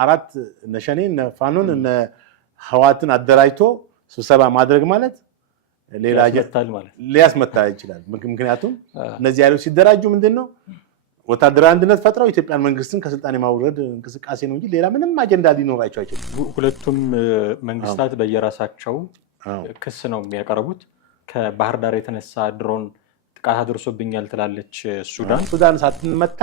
አራት ነሸኔ ነፋኑን እነ ህዋትን አደራጅቶ ስብሰባ ማድረግ ማለት ሌላ አጀታል ማለት ሊያስመታ ይችላል። ምክንያቱም እነዚህ ኃይሎች ሲደራጁ ምንድነው ወታደራዊ አንድነት ፈጥረው ኢትዮጵያን መንግስትን ከስልጣን የማውረድ እንቅስቃሴ ነው እንጂ ሌላ ምንም አጀንዳ ሊኖራቸው አይችልም። ሁለቱም መንግስታት በየራሳቸው ክስ ነው የሚያቀርቡት። ከባህር ዳር የተነሳ ድሮን ጥቃት አድርሶብኛል ትላለች ሱዳን ሳትመታ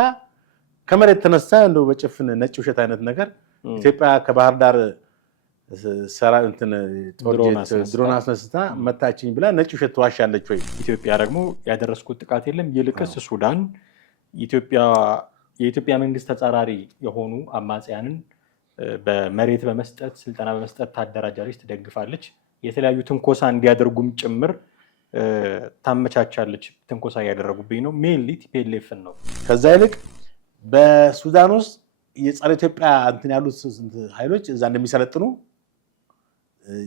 ከመሬት ተነሳ እንደው በጭፍን ነጭ ውሸት አይነት ነገር ኢትዮጵያ ከባህር ዳር ድሮን አስነስታ መታችኝ ብላ ነጭ ውሸት ተዋሻለች ወይ? ኢትዮጵያ ደግሞ ያደረስኩት ጥቃት የለም ይልቅስ ሱዳን የኢትዮጵያ መንግስት ተጻራሪ የሆኑ አማጽያንን በመሬት በመስጠት ስልጠና በመስጠት ታደራጃለች፣ ትደግፋለች፣ የተለያዩ ትንኮሳ እንዲያደርጉም ጭምር ታመቻቻለች። ትንኮሳ ያደረጉብኝ ነው ሜንሊ ቲፒኤልኤፍ ነው። ከዛ ይልቅ በሱዳን ውስጥ የጸረ ኢትዮጵያ እንትን ያሉት ኃይሎች እዛ እንደሚሰለጥኑ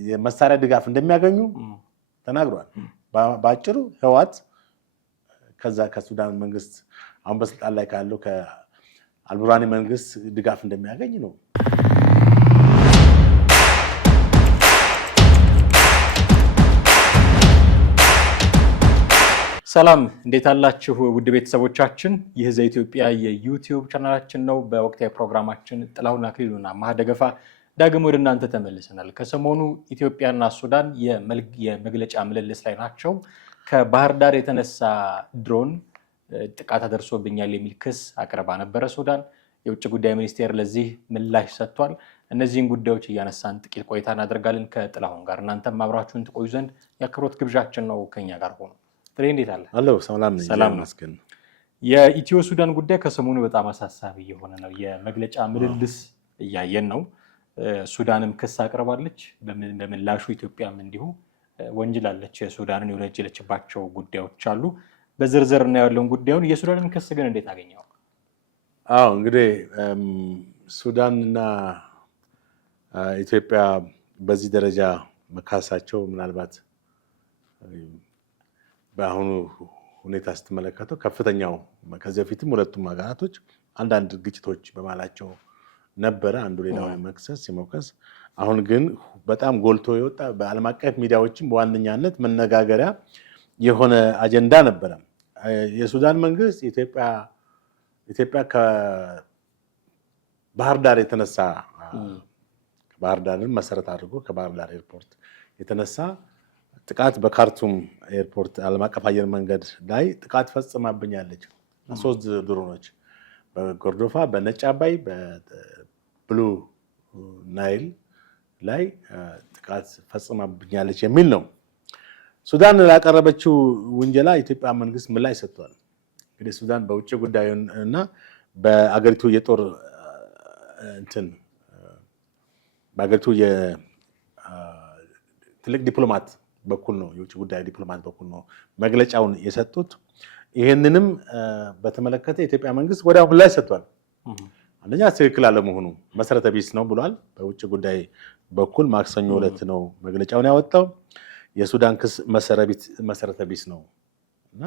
የመሳሪያ ድጋፍ እንደሚያገኙ ተናግሯል። ባጭሩ ህወሓት ከዛ ከሱዳን መንግስት አሁን በስልጣን ላይ ካለው ከአልቡራኒ መንግስት ድጋፍ እንደሚያገኝ ነው። ሰላም እንዴት አላችሁ ውድ ቤተሰቦቻችን? ይህ ዘኢትዮጵያ የዩቲዩብ ቻናላችን ነው። በወቅታዊ ፕሮግራማችን ጥላሁን አክሊሉና ማህደገፋ ዳግም ወደ እናንተ ተመልሰናል። ከሰሞኑ ኢትዮጵያና ሱዳን የመግለጫ ምልልስ ላይ ናቸው። ከባህር ዳር የተነሳ ድሮን ጥቃት አደርሶብኛል የሚል ክስ አቅርባ ነበረ ሱዳን። የውጭ ጉዳይ ሚኒስቴር ለዚህ ምላሽ ሰጥቷል። እነዚህን ጉዳዮች እያነሳን ጥቂት ቆይታ እናደርጋለን ከጥላሁን ጋር። እናንተም አብራችሁን ትቆዩ ዘንድ የአክብሮት ግብዣችን ነው። ከኛ ጋር ሆኑ። እንዴት አለ? አሎ ሰላም ነኝ። ሰላም መስገን። የኢትዮ ሱዳን ጉዳይ ከሰሞኑ በጣም አሳሳቢ የሆነ ነው። የመግለጫ ምልልስ እያየን ነው። ሱዳንም ክስ አቅርባለች። በምላሹ ኢትዮጵያም እንዲሁ ወንጅላለች። ሱዳንን የወነጀለችባቸው ጉዳዮች አሉ። በዝርዝር እናያለን ጉዳዩን። የሱዳንን ክስ ግን እንዴት አገኘው? እንግዲህ ሱዳንና ኢትዮጵያ በዚህ ደረጃ መካሳቸው ምናልባት በአሁኑ ሁኔታ ስትመለከተው ከፍተኛው ከዚህ በፊትም ሁለቱም ሀገራቶች አንዳንድ ግጭቶች በማላቸው ነበረ፣ አንዱ ሌላው የመውቀስ አሁን ግን በጣም ጎልቶ የወጣ በዓለም አቀፍ ሚዲያዎችም በዋነኛነት መነጋገሪያ የሆነ አጀንዳ ነበረ። የሱዳን መንግስት ኢትዮጵያ ከባህር ዳር የተነሳ ባህር ዳርን መሰረት አድርጎ ከባህር ዳር ኤርፖርት የተነሳ ጥቃት በካርቱም ኤርፖርት ዓለም አቀፍ አየር መንገድ ላይ ጥቃት ፈጽማብኛለች። 3 ድሮኖች በጎርዶፋ፣ በነጭ አባይ፣ በብሉ ናይል ላይ ጥቃት ፈጽማብኛለች የሚል ነው። ሱዳን ላቀረበችው ውንጀላ ኢትዮጵያ መንግስት ምላሽ ሰጥቷል። እንግዲህ ሱዳን በውጭ ጉዳይ እና በአገሪቱ የጦር በአገሪቱ ትልቅ ዲፕሎማት በኩል ነው የውጭ ጉዳይ ዲፕሎማት በኩል ነው መግለጫውን የሰጡት። ይህንንም በተመለከተ የኢትዮጵያ መንግስት ወዲያው ምላሽ ሰጥቷል። አንደኛ ትክክል አለመሆኑ መሰረተ ቢስ ነው ብሏል። በውጭ ጉዳይ በኩል ማክሰኞ ዕለት ነው መግለጫውን ያወጣው። የሱዳን ክስ መሰረተ ቢስ ነው እና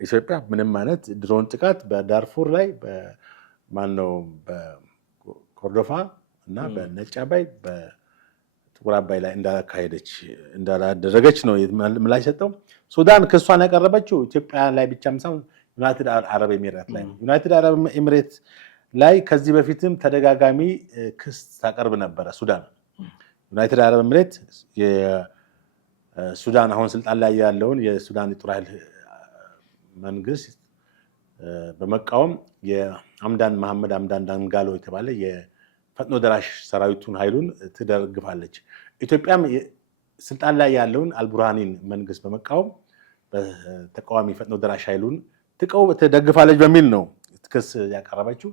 ኢትዮጵያ ምንም አይነት ድሮን ጥቃት በዳርፉር ላይ በኮርዶፋ እና በነጭ አባይ ጥቁር አባይ ላይ እንዳላደረገች ነው ምላሽ ሰጠው። ሱዳን ክሷን ያቀረበችው ኢትዮጵያ ላይ ብቻም ሳይሆን ዩናይትድ አረብ ኤሚሬት ላይ ነው። ዩናይትድ አረብ ኤሚሬት ላይ ከዚህ በፊትም ተደጋጋሚ ክስ ታቀርብ ነበረ ሱዳን። ዩናይትድ አረብ ኤሚሬት የሱዳን አሁን ስልጣን ላይ ያለውን የሱዳን የጦር ኃይል መንግስት በመቃወም መሐመድ አምዳን ዳንጋሎ የተባለ ፈጥኖ ደራሽ ሰራዊቱን ኃይሉን ትደግፋለች። ኢትዮጵያም ስልጣን ላይ ያለውን አልቡርሃኒን መንግስት በመቃወም በተቃዋሚ ፈጥኖ ደራሽ ኃይሉን ትደግፋለች በሚል ነው ክስ ያቀረበችው።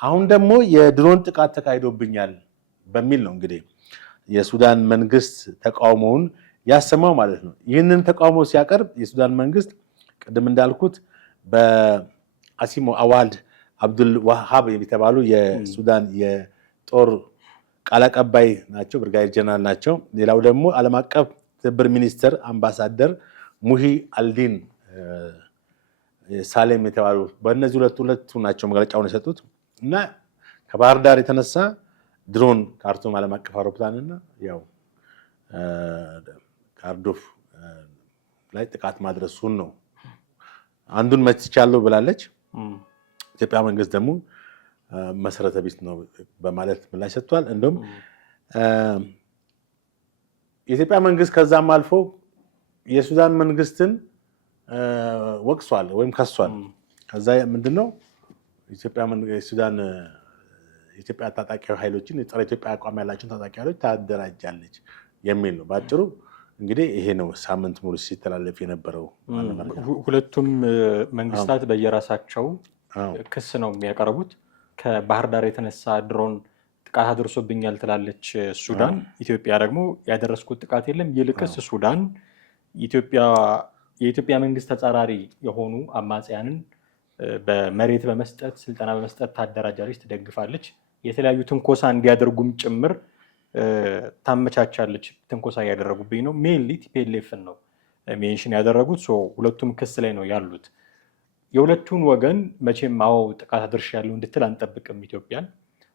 አሁን ደግሞ የድሮን ጥቃት ተካሂዶብኛል በሚል ነው እንግዲህ የሱዳን መንግስት ተቃውሞውን ያሰማው ማለት ነው። ይህንን ተቃውሞ ሲያቀርብ የሱዳን መንግስት ቅድም እንዳልኩት በአሲሞ አዋልድ አብዱል ዋሃብ የተባሉ የሱዳን ጦር ቃል አቀባይ ናቸው፣ ብርጋዴር ጀነራል ናቸው። ሌላው ደግሞ ዓለም አቀፍ ትብብር ሚኒስትር አምባሳደር ሙሂ አልዲን ሳሌም የተባሉ በእነዚህ ሁለቱ ናቸው መግለጫውን የሰጡት እና ከባህር ዳር የተነሳ ድሮን ካርቱም ዓለም አቀፍ አውሮፕላንና ያው ካርዶፍ ላይ ጥቃት ማድረሱን ነው። አንዱን መትቻለሁ ብላለች። ኢትዮጵያ መንግስት ደግሞ መሰረተ ቢስ ነው በማለት ምላሽ ሰጥቷል። እንደውም የኢትዮጵያ መንግስት ከዛም አልፎ የሱዳን መንግስትን ወቅሷል ወይም ከሷል። ከዛ ምንድነው የኢትዮጵያ ታጣቂ ኃይሎችን የጸረ ኢትዮጵያ አቋም ያላቸውን ታጣቂ ኃይሎች ታደራጃለች የሚል ነው። ባጭሩ እንግዲህ ይሄ ነው ሳምንት ሙሉ ሲተላለፍ የነበረው። ሁለቱም መንግስታት በየራሳቸው ክስ ነው የሚያቀርቡት። ከባህር ዳር የተነሳ ድሮን ጥቃት አድርሶብኛል ትላለች ሱዳን። ኢትዮጵያ ደግሞ ያደረስኩት ጥቃት የለም፣ ይልቅስ ሱዳን የኢትዮጵያ መንግስት ተጻራሪ የሆኑ አማጽያንን በመሬት በመስጠት ስልጠና በመስጠት ታደራጃለች፣ ትደግፋለች፣ የተለያዩ ትንኮሳ እንዲያደርጉም ጭምር ታመቻቻለች። ትንኮሳ እያደረጉብኝ ነው። ሜንሊ ቲፒኤልኤፍን ነው ሜንሽን ያደረጉት። ሁለቱም ክስ ላይ ነው ያሉት። የሁለቱን ወገን መቼም አዎ ጥቃት አድርሻለሁ እንድትል አንጠብቅም ኢትዮጵያን።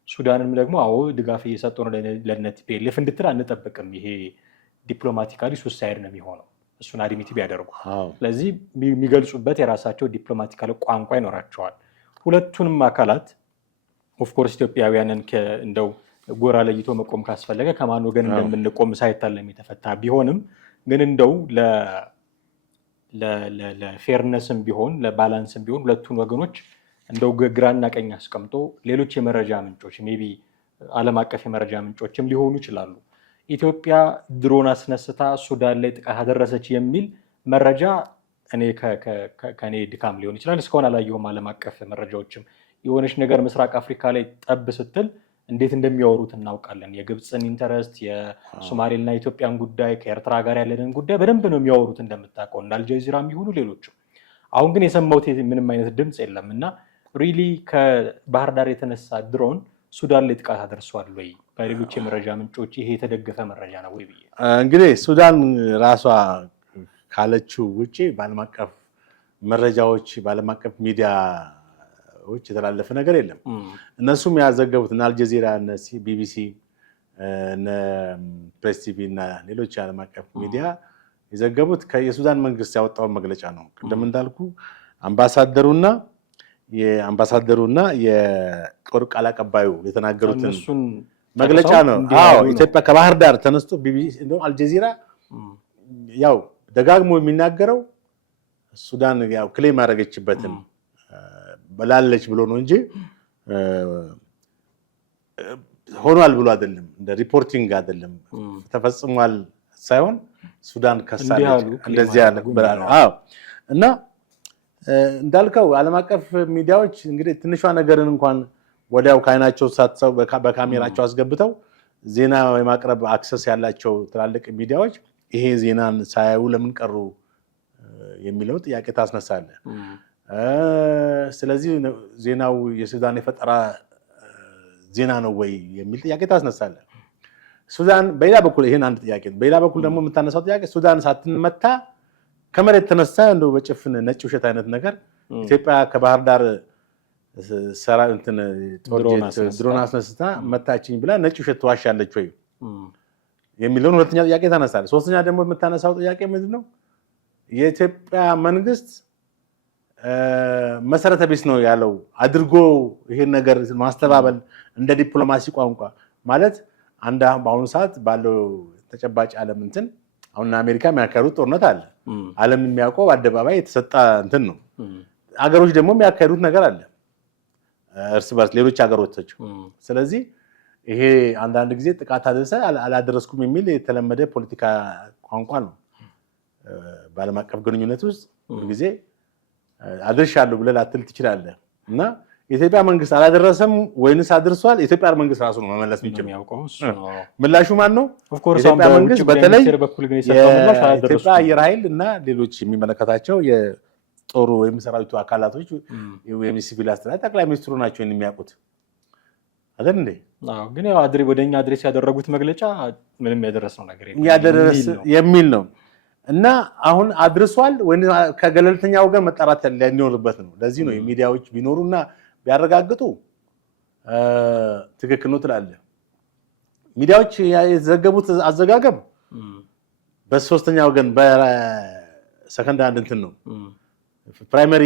ሱዳንም ደግሞ አዎ ድጋፍ እየሰጡ ነው ለነ ቲፒኤልኤፍ እንድትል አንጠብቅም። ይሄ ዲፕሎማቲካሊ ሱሳይድ ነው የሚሆነው እሱን አድሚት ቢያደርጉ። ስለዚህ የሚገልጹበት የራሳቸው ዲፕሎማቲካል ቋንቋ ይኖራቸዋል። ሁለቱንም አካላት ኦፍኮርስ ኢትዮጵያውያንን እንደው ጎራ ለይቶ መቆም ካስፈለገ ከማን ወገን እንደምንቆም ሳይታለም የተፈታ ቢሆንም ግን እንደው ለፌርነስም ቢሆን ለባላንስም ቢሆን ሁለቱን ወገኖች እንደው ግራና ቀኝ አስቀምጦ ሌሎች የመረጃ ምንጮች ሜይ ቢ ዓለም አቀፍ የመረጃ ምንጮችም ሊሆኑ ይችላሉ ኢትዮጵያ ድሮን አስነስታ ሱዳን ላይ ጥቃት አደረሰች የሚል መረጃ ከኔ ድካም ሊሆን ይችላል እስካሁን አላየሁም። ዓለም አቀፍ መረጃዎችም የሆነች ነገር ምስራቅ አፍሪካ ላይ ጠብ ስትል እንዴት እንደሚያወሩት እናውቃለን። የግብፅን ኢንተረስት፣ የሶማሌና የኢትዮጵያን ጉዳይ፣ ከኤርትራ ጋር ያለንን ጉዳይ በደንብ ነው የሚያወሩት እንደምታውቀው እንደ አልጀዚራ የሚሆኑ ሌሎቹ። አሁን ግን የሰማሁት ምንም አይነት ድምፅ የለም እና ሪሊ ከባህር ዳር የተነሳ ድሮን ሱዳን ላይ ጥቃት አደርሷል ወይ በሌሎች የመረጃ ምንጮች ይሄ የተደገፈ መረጃ ነው ወይ ብዬ እንግዲህ ሱዳን ራሷ ካለችው ውጪ በዓለም አቀፍ መረጃዎች በዓለም አቀፍ ሚዲያዎች የተላለፈ ነገር የለም። እነሱም ያዘገቡት እና አልጀዚራ እና ቢቢሲ እና ፕሬስ ቲቪ እና ሌሎች ዓለም አቀፍ ሚዲያ የዘገቡት የሱዳን መንግስት ያወጣውን መግለጫ ነው። ቅድም እንዳልኩ አምባሳደሩና የጦር ቃል አቀባዩ የተናገሩትን መግለጫ ነው። አዎ ኢትዮጵያ ከባህር ዳር ተነስቶ ቢቢሲ እንደውም አልጀዚራ ያው ደጋግሞ የሚናገረው ሱዳን ያው ክሌም ያደረገችበትን በላለች ብሎ ነው እንጂ ሆኗል ብሎ አይደለም፣ እንደ ሪፖርቲንግ አይደለም፣ ተፈጽሟል ሳይሆን ሱዳን ከሳለች እንደዚህ ያለ አዎ። እና እንዳልከው ዓለም አቀፍ ሚዲያዎች እንግዲህ ትንሿ ነገርን እንኳን ወዲያው ከዓይናቸው ሳትሰው በካሜራቸው አስገብተው ዜና የማቅረብ አክሰስ ያላቸው ትላልቅ ሚዲያዎች ይሄ ዜናን ሳያዩ ለምን ቀሩ የሚለው ጥያቄ ታስነሳለህ። ስለዚህ ዜናው የሱዳን የፈጠራ ዜና ነው ወይ የሚል ጥያቄ ታስነሳለህ። ሱዳን በሌላ በኩል ይሄን አንድ ጥያቄ ነው። በሌላ በኩል ደግሞ የምታነሳው ጥያቄ ሱዳን ሳትመታ ከመሬት ተነሳ እንደው በጭፍን ነጭ ውሸት አይነት ነገር ኢትዮጵያ ከባህር ዳር ድሮን አስነስታ መታችኝ ብላ ነጭ ውሸት ትዋሻለች ወይ የሚለውን ሁለተኛ ጥያቄ ታነሳለች። ሶስተኛ ደግሞ የምታነሳው ጥያቄ ምንድነው? የኢትዮጵያ መንግስት መሰረተ ቢስ ነው ያለው አድርጎ ይሄን ነገር ማስተባበል እንደ ዲፕሎማሲ ቋንቋ ማለት በአሁኑ ሰዓት ባለው ተጨባጭ ዓለም እንትን አሁን አሜሪካ የሚያካሂዱት ጦርነት አለ። ዓለም የሚያውቀው አደባባይ የተሰጣ እንትን ነው። አገሮች ደግሞ የሚያካሂዱት ነገር አለ እርስ በርስ ሌሎች አገሮች። ስለዚህ ይሄ አንዳንድ ጊዜ ጥቃት አደረሰ አላደረስኩም የሚል የተለመደ ፖለቲካ ቋንቋ ነው። በዓለም አቀፍ ግንኙነት ውስጥ ሁልጊዜ አድርሻለሁ ብለህ ላትል ትችላለህ እና የኢትዮጵያ መንግስት አላደረሰም ወይንስ አድርሷል? የኢትዮጵያ መንግስት ራሱ ነው መመለስ የሚችለው። ምላሹ ማን ነው? የኢትዮጵያ መንግስት በተለይ የኢትዮጵያ አየር ኃይል እና ሌሎች የሚመለከታቸው የጦሩ ወይም ሰራዊቱ አካላቶች ወይም ሲቪል አስተዳደር ጠቅላይ ሚኒስትሩ ናቸው የሚያውቁት አይደል እንዴ? ግን ያው ወደኛ አድሬስ ያደረጉት መግለጫ ምንም ያደረሰው ነገር የሚል ነው እና አሁን አድርሷል ወይ ከገለልተኛ ወገን መጣራት ሊኖርበት ነው። ለዚህ ነው የሚዲያዎች ቢኖሩና ቢያረጋግጡ ትክክል ነው ትላለህ። ሚዲያዎች የዘገቡት አዘጋገብ በሶስተኛ ወገን በሰከንድ አንድ እንትን ነው። ፕራይመሪ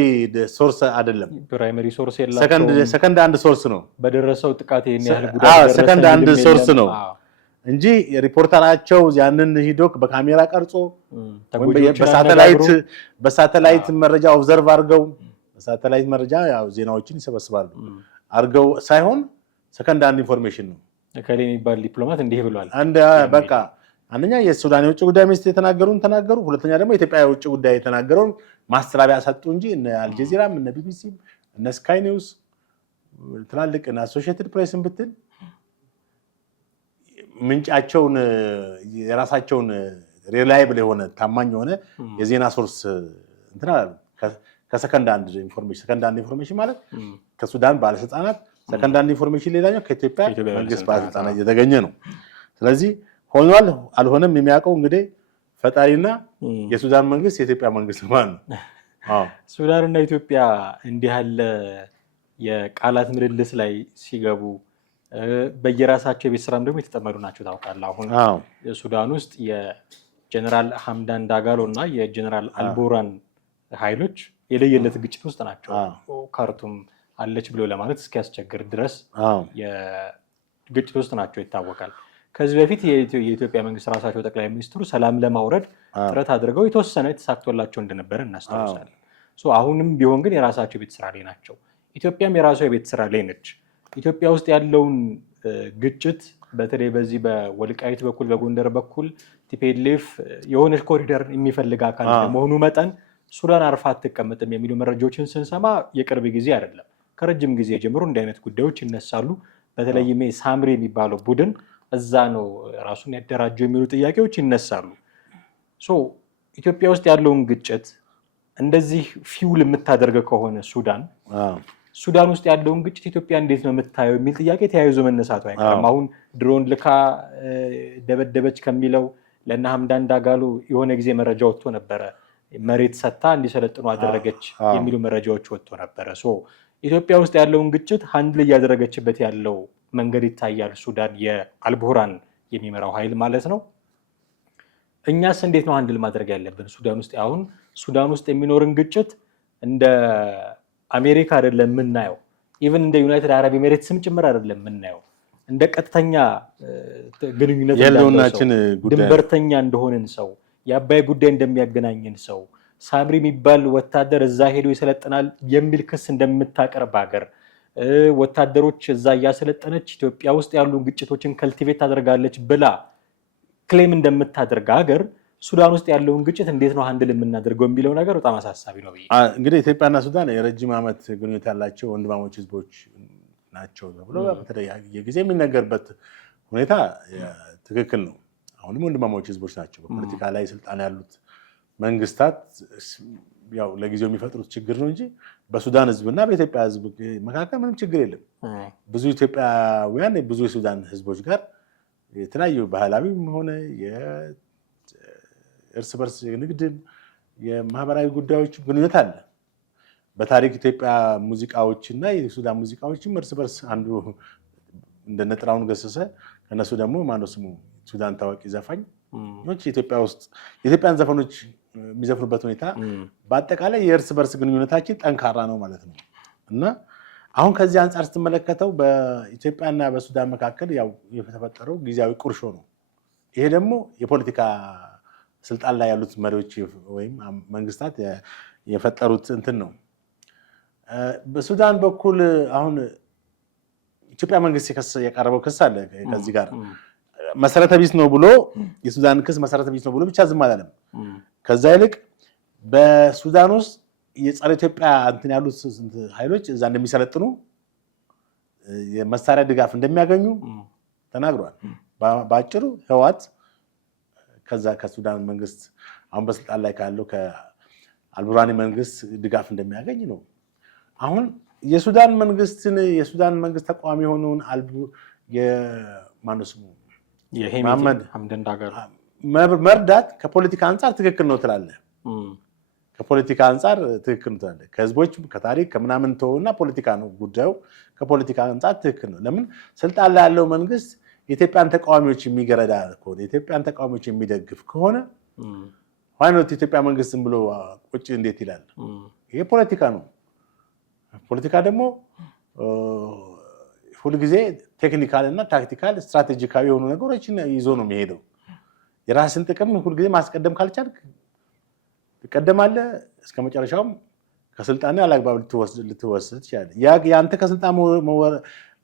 ሶርስ አይደለም። ፕራይመሪ ሶርስ የላቸውም። ሰከንድ አንድ ሶርስ ነው። በደረሰው ጥቃት ይሄን ያህል ጉዳት ደረሰ ሰከንድ አንድ ሶርስ ነው እንጂ ሪፖርተራቸው ያንን ሂዶ በካሜራ ቀርጾ በሳተላይት መረጃ ኦብዘርቭ አድርገው በሳተላይት መረጃ ያው ዜናዎችን ይሰበስባሉ አድርገው ሳይሆን ሰከንድ አንድ ኢንፎርሜሽን ነው። ከሌ የሚባል ዲፕሎማት እንዲህ ብሏል። በቃ አንደኛ የሱዳን የውጭ ጉዳይ ሚኒስትር ተናገሩ፣ ሁለተኛ ደግሞ የኢትዮጵያ የውጭ ጉዳይ የተናገረውን ማስተባበያ ሰጡ እንጂ እነ አልጀዚራም እነ ቢቢሲም እነ ስካይ ኒውስ ትላልቅ እና አሶሺየትድ ፕሬስን ብትል ምንጫቸውን የራሳቸውን ሪላይብል የሆነ ታማኝ የሆነ የዜና ሶርስ እንትን አላሉ። ከሰከንድ አንድ ኢንፎርሜሽን ማለት ከሱዳን ባለስልጣናት፣ ሰከንድ አንድ ኢንፎርሜሽን ሌላኛው ከኢትዮጵያ መንግስት ባለስልጣናት የተገኘ ነው። ስለዚህ ሆኗል አልሆነም የሚያውቀው እንግዲህ ፈጣሪና የሱዳን መንግስት የኢትዮጵያ መንግስት ማለት ነው። ሱዳንና ኢትዮጵያ እንዲህ ያለ የቃላት ምልልስ ላይ ሲገቡ በየራሳቸው የቤት ስራም ደግሞ የተጠመዱ ናቸው ታውቃለህ። አሁን ሱዳን ውስጥ የጀነራል ሐምዳን ዳጋሎ እና የጀነራል አልቡርሃን ኃይሎች የለየለት ግጭት ውስጥ ናቸው። ካርቱም አለች ብሎ ለማለት እስኪያስቸግር ድረስ የግጭት ውስጥ ናቸው ይታወቃል። ከዚህ በፊት የኢትዮጵያ መንግስት ራሳቸው ጠቅላይ ሚኒስትሩ ሰላም ለማውረድ ጥረት አድርገው የተወሰነ ተሳክቶላቸው እንደነበረ እናስታውሳለን። አሁንም ቢሆን ግን የራሳቸው የቤት ስራ ላይ ናቸው። ኢትዮጵያም የራሷ የቤት ስራ ላይ ነች። ኢትዮጵያ ውስጥ ያለውን ግጭት በተለይ በዚህ በወልቃይት በኩል በጎንደር በኩል ቲፒኤልኤፍ የሆነች ኮሪደር የሚፈልግ አካል መሆኑ መጠን ሱዳን አርፋ አትቀመጥም የሚሉ መረጃዎችን ስንሰማ የቅርብ ጊዜ አይደለም፣ ከረጅም ጊዜ ጀምሮ እንዲህ አይነት ጉዳዮች ይነሳሉ። በተለይም ሳምሪ የሚባለው ቡድን እዛ ነው ራሱን ያደራጀው የሚሉ ጥያቄዎች ይነሳሉ። ኢትዮጵያ ውስጥ ያለውን ግጭት እንደዚህ ፊውል የምታደርገው ከሆነ ሱዳን ውስጥ ያለውን ግጭት ኢትዮጵያ እንዴት ነው የምታየው የሚል ጥያቄ ተያይዞ መነሳቱ አይቀርም። አሁን ድሮን ልካ ደበደበች ከሚለው ለእነ ሐምዳን ዳጋሎ የሆነ ጊዜ መረጃ ወጥቶ ነበረ። መሬት ሰጥታ እንዲሰለጥኑ አደረገች የሚሉ መረጃዎች ወጥቶ ነበረ። ኢትዮጵያ ውስጥ ያለውን ግጭት ሃንድል እያደረገችበት ያለው መንገድ ይታያል። ሱዳን የአልቡርሃን የሚመራው ኃይል ማለት ነው። እኛስ እንዴት ነው ሃንድል ማድረግ ያለብን? ሱዳን ውስጥ የሚኖርን ግጭት እንደ አሜሪካ አይደለም የምናየው፣ ኢቭን እንደ ዩናይትድ አረብ ኤሚሬትስም ጭምር አይደለም የምናየው። እንደ ቀጥተኛ ግንኙነት ያለውናችን ድንበርተኛ እንደሆንን ሰው፣ የአባይ ጉዳይ እንደሚያገናኝን ሰው፣ ሳምሪ የሚባል ወታደር እዛ ሄዶ ይሰለጥናል የሚል ክስ እንደምታቀርብ ሀገር፣ ወታደሮች እዛ እያሰለጠነች ኢትዮጵያ ውስጥ ያሉ ግጭቶችን ከልቲቬት ታደርጋለች ብላ ክሌም እንደምታደርግ ሀገር ሱዳን ውስጥ ያለውን ግጭት እንዴት ነው ሃንድል የምናደርገው የሚለው ነገር በጣም አሳሳቢ ነው። እንግዲህ ኢትዮጵያና ሱዳን የረጅም ዓመት ግንኙነት ያላቸው ወንድማማች ህዝቦች ናቸው ተብሎ በተለያየ ጊዜ የሚነገርበት ሁኔታ ትክክል ነው። አሁንም ወንድማማች ህዝቦች ናቸው። በፖለቲካ ላይ ስልጣን ያሉት መንግስታት ያው ለጊዜው የሚፈጥሩት ችግር ነው እንጂ በሱዳን ህዝብና በኢትዮጵያ ህዝብ መካከል ምንም ችግር የለም። ብዙ ኢትዮጵያውያን ብዙ የሱዳን ህዝቦች ጋር የተለያዩ ባህላዊም ሆነ የእርስ በርስ ንግድን የማህበራዊ ጉዳዮች ግንኙነት አለ። በታሪክ ኢትዮጵያ ሙዚቃዎችና የሱዳን ሙዚቃዎችም እርስ በርስ አንዱ እንደነ ጥላሁን ገሰሰ ከነሱ ደግሞ ማነው ስሙ ሱዳን ታዋቂ ዘፋኞች ኢትዮጵያ ውስጥ የኢትዮጵያን ዘፈኖች የሚዘፍኑበት ሁኔታ በአጠቃላይ የእርስ በርስ ግንኙነታችን ጠንካራ ነው ማለት ነው። እና አሁን ከዚህ አንጻር ስትመለከተው በኢትዮጵያና በሱዳን መካከል ያው የተፈጠረው ጊዜያዊ ቁርሾ ነው። ይሄ ደግሞ የፖለቲካ ስልጣን ላይ ያሉት መሪዎች ወይም መንግስታት የፈጠሩት እንትን ነው። በሱዳን በኩል አሁን ኢትዮጵያ መንግስት የቀረበው ክስ አለ። ከዚህ ጋር መሰረተ ቢስ ነው ብሎ የሱዳን ክስ መሰረተ ቢስ ነው ብሎ ብቻ ዝም አላለም። ከዛ ይልቅ በሱዳን ውስጥ የጸረ ኢትዮጵያ እንትን ያሉት ኃይሎች እዛ እንደሚሰለጥኑ የመሳሪያ ድጋፍ እንደሚያገኙ ተናግሯል። በአጭሩ ህወሓት ከዛ ከሱዳን መንግስት አሁን በስልጣን ላይ ካለው ከአልቡርሃን መንግስት ድጋፍ እንደሚያገኝ ነው። አሁን የሱዳን መንግስት ተቃዋሚ የሆነውን የማነው ስሙ መሐመድ ሐምዳን ዳጋሎ መርዳት ከፖለቲካ አንጻር ትክክል ነው ትላለህ። ከፖለቲካ አንጻር ትክክል ነው ትላለህ። ከህዝቦች ከታሪክ ከምናምን ተውና ፖለቲካ ነው ጉዳዩ። ከፖለቲካ አንጻር ትክክል ነው። ለምን ስልጣን ላይ ያለው መንግስት የኢትዮጵያን ተቃዋሚዎች የሚገረዳ ከሆነ የኢትዮጵያን ተቃዋሚዎች የሚደግፍ ከሆነ ዋናው የኢትዮጵያ መንግስት ዝም ብሎ ቁጭ እንዴት ይላል? ይሄ ፖለቲካ ነው። ፖለቲካ ደግሞ ሁልጊዜ ቴክኒካል እና ታክቲካል ስትራቴጂካዊ የሆኑ ነገሮችን ይዞ ነው የሚሄደው። የራስን ጥቅም ሁልጊዜ ማስቀደም ካልቻልክ ትቀደማለህ። እስከ መጨረሻውም ከስልጣን አላግባብ ልትወስድ ትችላለህ። ያንተ ከስልጣን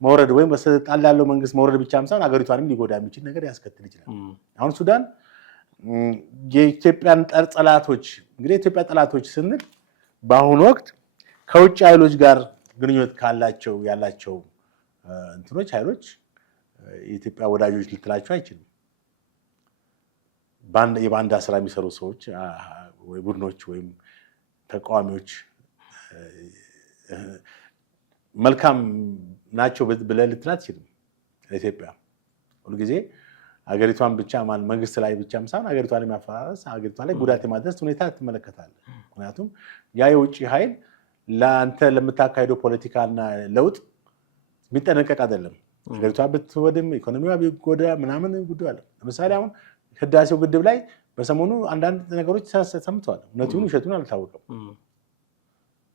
መውረድ ወይም በስልጣን ላለው መንግስት መውረድ ብቻም ሳይሆን ሀገሪቷንም ሊጎዳ የሚችል ነገር ያስከትል ይችላል። አሁን ሱዳን የኢትዮጵያን ጠላቶች እንግዲህ የኢትዮጵያ ጠላቶች ስንል በአሁኑ ወቅት ከውጭ ኃይሎች ጋር ግንኙነት ያላቸው እንትኖች ኃይሎች የኢትዮጵያ ወዳጆች ልትላቸው አይችልም። የባንዳ ስራ የሚሰሩ ሰዎች ወይ ቡድኖች ወይም ተቃዋሚዎች መልካም ናቸው ብለህ ልትላት አትችልም። ለኢትዮጵያ ሁልጊዜ ሀገሪቷን ብቻ መንግስት ላይ ብቻም ሳይሆን ሀገሪቷን ላይ ማፈራረስ፣ ሀገሪቷ ላይ ጉዳት የማድረስ ሁኔታ ትመለከታለህ። ምክንያቱም ያ የውጭ ኃይል ለአንተ ለምታካሄደው ፖለቲካና ለውጥ የሚጠነቀቅ አይደለም። ሀገሪቷ ብትወድም ኢኮኖሚዋ ቢጎዳ ምናምን ጉዳይ አለ። ለምሳሌ አሁን ህዳሴው ግድብ ላይ በሰሞኑ አንዳንድ ነገሮች ሰምተዋል። እውነቱን ውሸቱን አልታወቀም።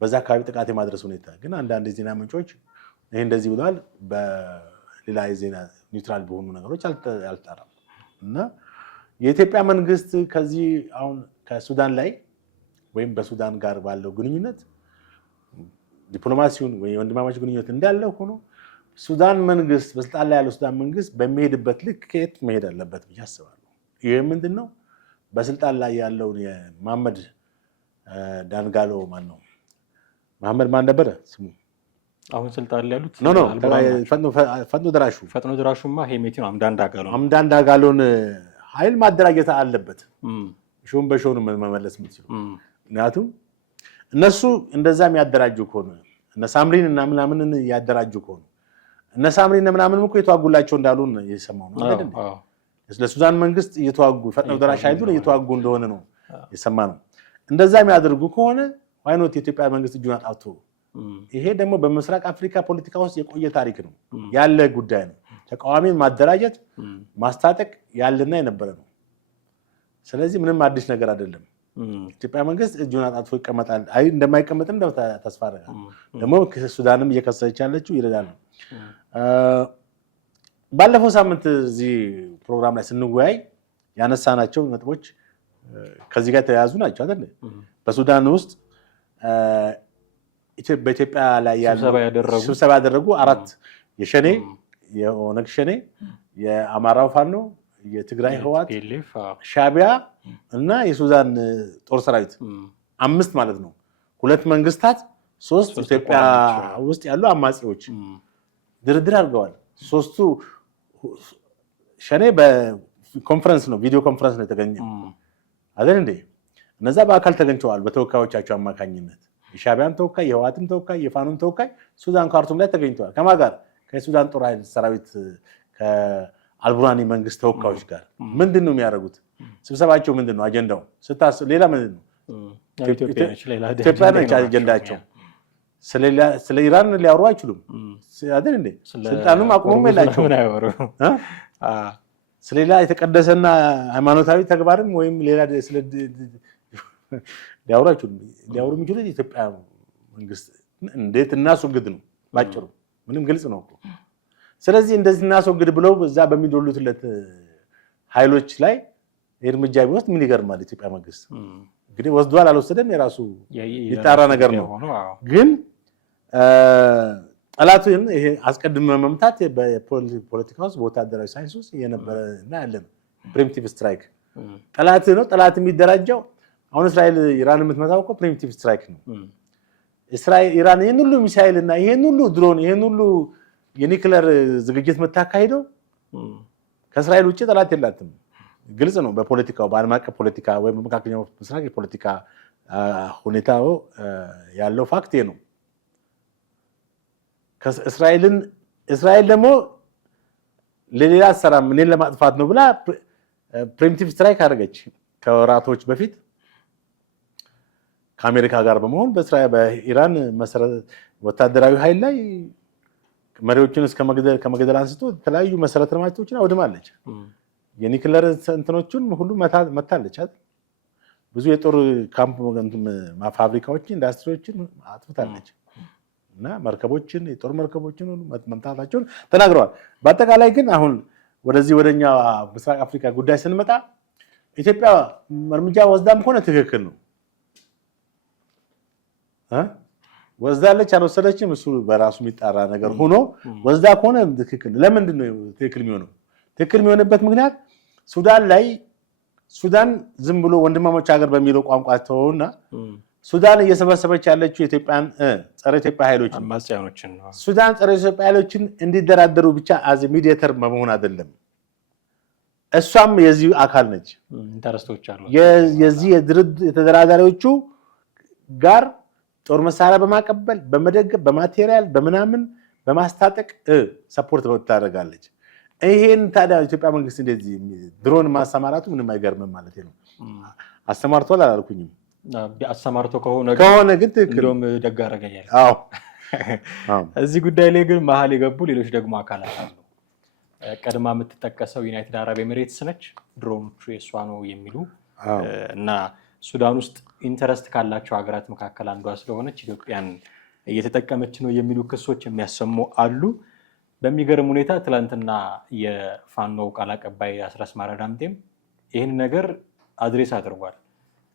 በዛ አካባቢ ጥቃት የማድረስ ሁኔታ ግን አንዳንድ የዜና ምንጮች ይሄ እንደዚህ ብለዋል። በሌላ የዜና ኒውትራል በሆኑ ነገሮች አልጠራም። እና የኢትዮጵያ መንግስት ከዚህ አሁን ከሱዳን ላይ ወይም በሱዳን ጋር ባለው ግንኙነት ዲፕሎማሲውን ወይ ወንድማማች ግንኙነት እንዳለ ሆኖ ሱዳን መንግስት በስልጣን ላይ ያለው ሱዳን መንግስት በሚሄድበት ልክ ከየት መሄድ አለበት ብዬ አስባለሁ። ይሄ ምንድነው? በስልጣን ላይ ያለውን የመሐመድ ዳንጋሎ መሐመድ ማን ነበረ ስሙ? አሁን ስልጣን ላይ ያሉት ፈጥኖ ደራሹማ ሄሜቲ ነው። አምዳን ዳጋሎን ኃይል ማደራጀት አለበት። ሾን በሾን መመለስ የምትችሉ ምክንያቱም እነሱ እንደዛ የሚያደራጁ ከሆነ እነ ሳምሪን እና ምናምንን ያደራጁ ከሆነ እነ ሳምሪን እና ምናምን እኮ የተዋጉላቸው እንዳሉ የሰማው ነው አይደል? ለሱዳን መንግስት እየተዋጉ ፈጥነው ደራሽ ኃይሉን እየተዋጉ እንደሆነ ነው የሰማነው። እንደዛ የሚያደርጉ ከሆነ ዋይኖት የኢትዮጵያ መንግስት እጁን አጣጥቶ ይሄ ደግሞ በምስራቅ አፍሪካ ፖለቲካ ውስጥ የቆየ ታሪክ ነው ያለ ጉዳይ ነው። ተቃዋሚን ማደራጀት ማስታጠቅ ያለና የነበረ ነው። ስለዚህ ምንም አዲስ ነገር አይደለም። ኢትዮጵያ መንግስት እጁን አጣጥፎ ይቀመጣል። አይ እንደማይቀመጥም ተስፋ አደርጋለሁ። ደግሞ ሱዳንም እየከሰሰች ያለችው ይረዳል። ባለፈው ሳምንት እዚህ ፕሮግራም ላይ ስንወያይ ያነሳናቸው ነጥቦች ከዚህ ጋር ተያያዙ ናቸው አይደል? በሱዳን ውስጥ በኢትዮጵያ ላይ ስብሰባ ያደረጉ 4 የሸኔ የኦነግ ሸኔ የአማራው ፋኖ የትግራይ ህወሓት ሻቢያ እና የሱዳን ጦር ሰራዊት 5 ማለት ነው። 2 መንግስታት 3 ኢትዮጵያ ውስጥ ያሉ አማጺዎች ድርድር አድርገዋል። 3ቱ ሸኔ በኮንፈረንስ ነው ቪዲዮ ኮንፈረንስ ነው የተገኘው አይደል እንዴ? እነዛ በአካል ተገኝተዋል በተወካዮቻቸው አማካኝነት። የሻቢያን ተወካይ፣ የህወሓትም ተወካይ፣ የፋኖም ተወካይ ሱዳን ካርቱም ላይ ተገኝተዋል። ከማን ጋር? ከሱዳን ጦር ኃይል ሰራዊት ከአልቡራኒ መንግስት ተወካዮች ጋር። ምንድን ነው የሚያደርጉት? ስብሰባቸው ምንድን ነው? አጀንዳው ስታስብ ሌላ ምንድን ነው? ኢትዮጵያ ነች አጀንዳቸው። ስለ ኢራን ሊያወሩ አይችሉም አይደል እንዴ? ስልጣኑም አቅሙም የላቸውም። ስለሌላ የተቀደሰና ሃይማኖታዊ ተግባርም ወይም ሌላ ሊያወሩ አይችሉም። ሊያወሩ የሚችሉት የኢትዮጵያ መንግስት እንዴት እናስወግድ ነው ባጭሩ። ምንም ግልጽ ነው እኮ። ስለዚህ እንደዚህ እናስወግድ ብለው እዛ በሚዶሉትለት ኃይሎች ላይ እርምጃ ቢወስድ ምን ይገርማል? ኢትዮጵያ መንግስት እንግዲህ ወስዷል አልወሰደም የራሱ ይጣራ ነገር ነው። ግን ጠላቱን ይሄ አስቀድሞ መምታት በፖለቲካ ውስጥ በወታደራዊ ሳይንስ ውስጥ የነበረ እና ያለ ነው። ፕሪሚቲቭ ስትራይክ ጠላት ነው። ጠላት የሚደራጀው አሁን እስራኤል ኢራን የምትመታው እኮ ፕሪሚቲቭ ስትራይክ ነው። እስራኤል ኢራን ይሄን ሁሉ ሚሳኤል እና ይሄን ሁሉ ድሮን ይሄን ሁሉ የኒክለር ዝግጅት የምታካሂደው ከእስራኤል ውጭ ጠላት የላትም። ግልጽ ነው። በፖለቲካው በዓለም አቀፍ ፖለቲካ ወይም በመካከለኛው ምስራቅ የፖለቲካ ሁኔታው ያለው ፋክት ነው። እስራኤል ደግሞ ለሌላ አሰራም እኔን ለማጥፋት ነው ብላ ፕሪሚቲቭ ስትራይክ አደረገች ከወራቶች በፊት ከአሜሪካ ጋር በመሆን በኢራን መሰረት ወታደራዊ ኃይል ላይ መሪዎችን ከመግደል አንስቶ የተለያዩ መሰረተ ልማቶችን አውድማለች። የኒክለር እንትኖችን ሁሉ መታለች አይደል? ብዙ የጦር ካምፕ ፋብሪካዎችን፣ ኢንዱስትሪዎችን አጥፍታለች እና መርከቦችን፣ የጦር መርከቦችን ሁሉ መምታታቸውን ተናግረዋል። በአጠቃላይ ግን አሁን ወደኛ ምስራቅ አፍሪካ ጉዳይ ስንመጣ ኢትዮጵያ እርምጃ ወስዳም ከሆነ ትክክል ነው። ወስዳለች አልወሰደችም እሱ በራሱ የሚጣራ ነገር ሆኖ ወስዳ ከሆነ ትክክል ነው። ለምንድን ነው ትክክል የሚሆነው? ትክክል የሚሆንበት ምክንያት ሱዳን ዝም ብሎ ወንድማማች ሀገር በሚለው ቋንቋ ተወውና ሱዳን እየሰበሰበች ያለችው የኢትዮጵያን ጸረ ኢትዮጵያ ኃይሎችን አማጽያኖችን ነው። ሱዳን ጸረ ኢትዮጵያ ኃይሎችን እንዲደራደሩ ብቻ አዝ ሚዲየተር መሆን አይደለም። እሷም የዚህ አካል ነች። ኢንተረስቶች አሉ። የዚህ የተደራዳሪዎቹ ጋር ጦር መሳሪያ በማቀበል በመደገፍ በማቴሪያል በምናምን በማስታጠቅ ሰፖርት ታደርጋለች። ይሄን ታዲያ ኢትዮጵያ መንግስት እንደዚህ ድሮን ማሰማራቱ ምንም አይገርምም ማለት ነው። አሰማርቷል አላልኩኝም። አሰማርቶ ከሆነ ግን ትክክል እንደውም ደግ አደረገኛል። አዎ እዚህ ጉዳይ ላይ ግን መሀል የገቡ ሌሎች ደግሞ አካላት አሉ። ቀድማ የምትጠቀሰው ዩናይትድ አረብ ኤሚሬትስ ነች። ድሮኖቹ የእሷ ነው የሚሉ እና ሱዳን ውስጥ ኢንተረስት ካላቸው ሀገራት መካከል አንዷ ስለሆነች ኢትዮጵያን እየተጠቀመች ነው የሚሉ ክሶች የሚያሰሙ አሉ። በሚገርም ሁኔታ ትላንትና የፋኖ ቃል አቀባይ አስረስ ማረ ዳምጤም ይህን ነገር አድሬስ አድርጓል።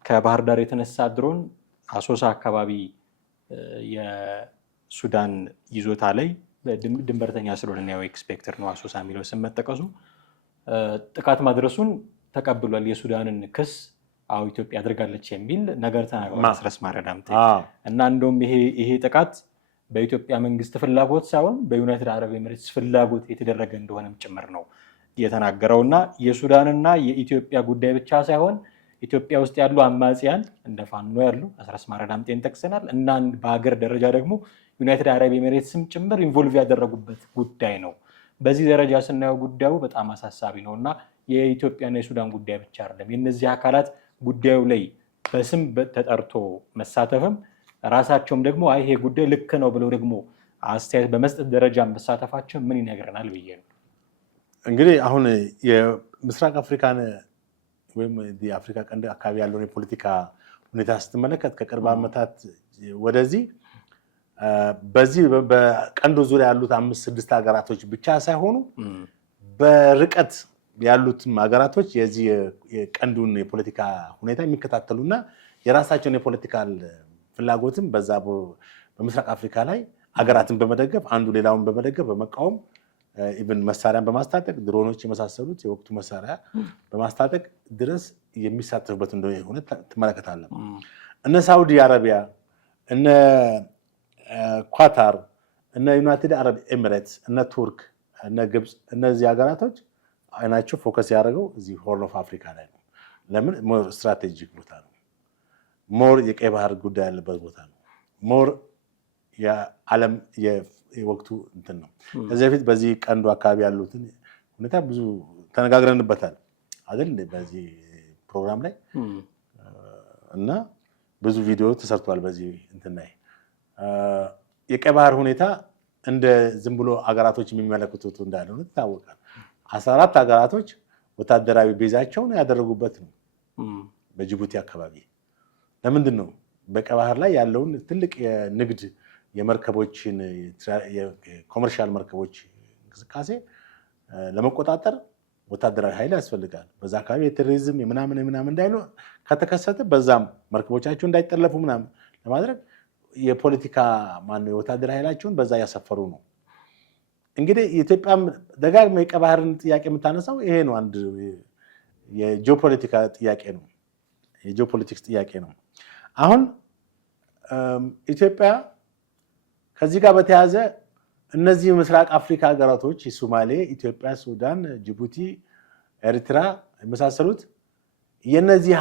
ከባህር ዳር የተነሳ ድሮን አሶሳ አካባቢ የሱዳን ይዞታ ላይ ድንበርተኛ ስለሆነ ያው ኤክስፔክተር ነው አሶሳ የሚለው ስም መጠቀሱ ጥቃት ማድረሱን ተቀብሏል። የሱዳንን ክስ አው ኢትዮጵያ አድርጋለች የሚል ነገር ተናግሯል አስረስ ማረ ዳምጤ እና እንደውም ይሄ ጥቃት በኢትዮጵያ መንግስት ፍላጎት ሳይሆን በዩናይትድ አረብ ኤሚሬትስ ፍላጎት የተደረገ እንደሆነም ጭምር ነው የተናገረውና የሱዳንና የኢትዮጵያ ጉዳይ ብቻ ሳይሆን ኢትዮጵያ ውስጥ ያሉ አማጽያን እንደ ፋኖ ያሉ አስረስ ማረ ዳምጤን ጠቅሰናል እና በሀገር ደረጃ ደግሞ ዩናይትድ አረብ ኤሚሬትስም ጭምር ኢንቮልቭ ያደረጉበት ጉዳይ ነው። በዚህ ደረጃ ስናየው ጉዳዩ በጣም አሳሳቢ ነውና የኢትዮጵያና የሱዳን ጉዳይ ብቻ አይደለም። የእነዚህ አካላት ጉዳዩ ላይ በስም ተጠርቶ መሳተፍም ራሳቸውም ደግሞ ይሄ ጉዳይ ልክ ነው ብለው ደግሞ አስተያየት በመስጠት ደረጃ መሳተፋቸው ምን ይነግረናል ብዬ ነው። እንግዲህ አሁን የምስራቅ አፍሪካን ወይም የአፍሪካ ቀንድ አካባቢ ያለውን የፖለቲካ ሁኔታ ስትመለከት ከቅርብ ዓመታት ወደዚህ በዚህ በቀንዱ ዙሪያ ያሉት 5-6 ሀገራቶች ብቻ ሳይሆኑ በርቀት ያሉትም ሀገራቶች የዚህ የቀንዱን የፖለቲካ ሁኔታ የሚከታተሉና የራሳቸውን የፖለቲካል ፍላጎትም በዛ በምስራቅ አፍሪካ ላይ ሀገራትን በመደገፍ አንዱ ሌላውን በመደገፍ በመቃወም ኢቭን መሳሪያን በማስታጠቅ ድሮኖች የመሳሰሉት የወቅቱ መሳሪያ በማስታጠቅ ድረስ የሚሳተፉበት እንደሆነ ትመለከታለን። እነ ሳውዲ አረቢያ፣ እነ ኳታር፣ እነ ዩናይትድ አረብ ኤሚሬትስ፣ እነ ቱርክ፣ እነ ግብፅ እነዚህ ሀገራቶች አይናቸው ፎከስ ያደረገው እዚህ ሆርን ኦፍ አፍሪካ ላይ ነው። ለምን? ሞር ስትራቴጂክ ቦታ ነው። ሞር የቀይ ባህር ጉዳይ ያለበት ቦታ ነው። ሞር የዓለም የወቅቱ እንትን ነው። ከዚህ በፊት በዚህ ቀንዱ አካባቢ ያሉትን ሁኔታ ብዙ ተነጋግረንበታል አይደል? በዚህ ፕሮግራም ላይ እና ብዙ ቪዲዮ ተሰርቷል። በዚህ እንትን ላይ የቀይ ባህር ሁኔታ እንደ ዝም ብሎ አገራቶች የሚመለከቱት እንዳልሆነ ይታወቃል። 14 ሀገራቶች ወታደራዊ ቤዛቸውን ያደረጉበት ነው በጅቡቲ አካባቢ። ለምንድን ነው? በቀይ ባህር ላይ ያለውን ትልቅ የንግድ የመርከቦችን የኮመርሻል መርከቦች እንቅስቃሴ ለመቆጣጠር ወታደራዊ ኃይል ያስፈልጋል። በዛ አካባቢ የቴሮሪዝም የምናምን እንዳይሉ ከተከሰተ በዛም መርከቦቻቸው እንዳይጠለፉ ምናምን ለማድረግ የፖለቲካ የወታደራዊ ኃይላቸውን በዛ ያሰፈሩ ነው። እንግዲህ የኢትዮጵያም ደጋግማ የቀይ ባህርን ጥያቄ የምታነሳው ይሄ ነው። አንድ የጂኦፖለቲካ ጥያቄ ነው፣ የጂኦፖለቲክስ ጥያቄ ነው። አሁን ኢትዮጵያ ከዚህ ጋር በተያያዘ እነዚህ ምስራቅ አፍሪካ ሀገራቶች ሶማሌ፣ ኢትዮጵያ፣ ሱዳን፣ ጅቡቲ፣ ኤርትራ የመሳሰሉት የነዚህ